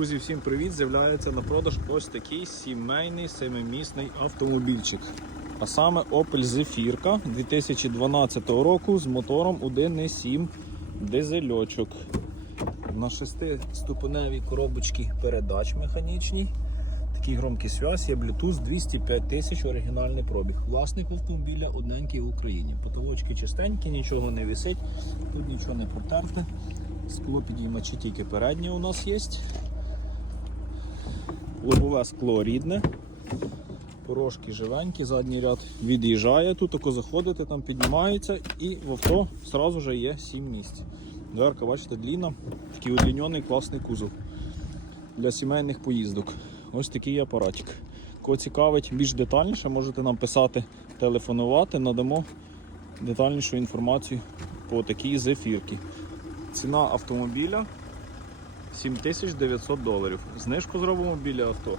Друзі, всім привіт! З'являється на продаж ось такий сімейний семимісний автомобільчик. А саме Opel Zafirka 2012 року з мотором 1.7 дизельочок. На шестиступеневій коробочці передач механічній. Такий громкий связь, є Bluetooth 205 тисяч оригінальний пробіг. Власник автомобіля одненький в Україні. Потолочки чистенькі, нічого не висить, тут нічого не протерте. Скло підіймачі тільки переднє у нас є. Лобове скло рідне. Порожки живенькі, задній ряд від'їжджає. Тут тако заходите, там піднімається і в авто одразу вже є 7 місць. Дверка, бачите, длінна, такий удлінений класний кузов для сімейних поїздок. Ось такий апаратик. Кого цікавить більш детальніше, можете нам писати, телефонувати, надамо детальнішу інформацію по такій зефірці. Ціна автомобіля 7900 доларів. Знижку зробимо біля авто.